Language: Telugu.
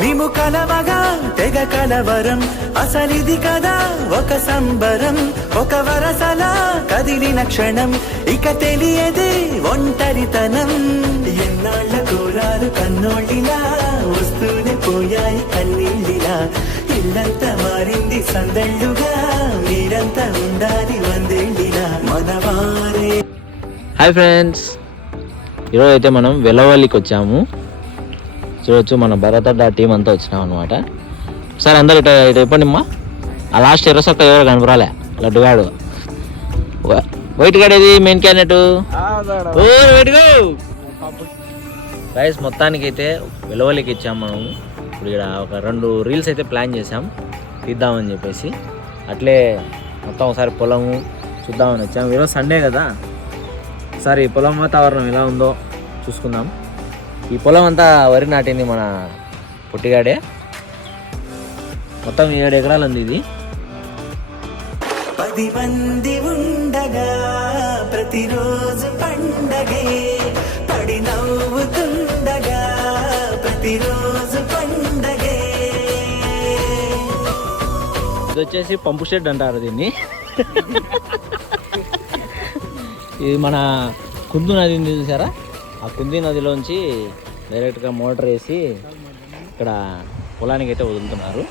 మేము కలవగా తెగ కలవరం, అసలిది కదా ఒక సంబరం. ఒక వరసలా కదిలిన క్షణం, ఇక తెలియదే ఒంటరితనం. ఎన్నాళ్ళ కోరాలు కన్నోళ్ళిలా వస్తూనే పోయాయి కన్నీళ్ళిలా. ఇల్లంతా మారింది సందళ్ళుగా, మీరంతా ఉండాలి వందేళ్ళిలా మనవారే. హాయ్ ఫ్రెండ్స్, ఈరోజు అయితే మనం వెలవల్లికి వచ్చాము. చూడొచ్చు మన భరత టీం అంతా వచ్చినాం అనమాట. సార్ అందరు ఇటు ఇటు చెప్పండి అమ్మా. ఆ లాస్ట్ ఎర్రసొక్క ఎవరు కనపరాలే, లడ్డుగాడు వైట్ గాడేది మెయిన్ క్యాండిడేట్. గైస్ మొత్తానికి అయితే వెలవల్లికి ఇచ్చాము మనం. ఇప్పుడు ఇక్కడ ఒక 2 రీల్స్ అయితే ప్లాన్ చేసాం తీద్దామని చెప్పేసి. అట్లే మొత్తం ఒకసారి పొలము చూద్దామని వచ్చాము. ఈరోజు సండే కదా, ఒకసారి ఈ పొలం వాతావరణం ఎలా ఉందో చూసుకుందాం. ఈ పొలం అంతా వరి నాటింది మన పొట్టిగాడే. మొత్తం 7 ఎకరాలు ఉంది ఇది. 10 మంది ఉండగా ప్రతిరోజు పండగే, పడి నవ్వుతుండగా ప్రతిరోజు పండగే. ఇది వచ్చేసి పంపు షెడ్ అంటారు దీన్ని. ఇది మన కుందు నది ఉంది చూసారా, ఆ కుంది నదిలోంచి డైరెక్ట్గా మోటార్ వేసి ఇక్కడ పొలానికి అయితే వదులుతున్నారు.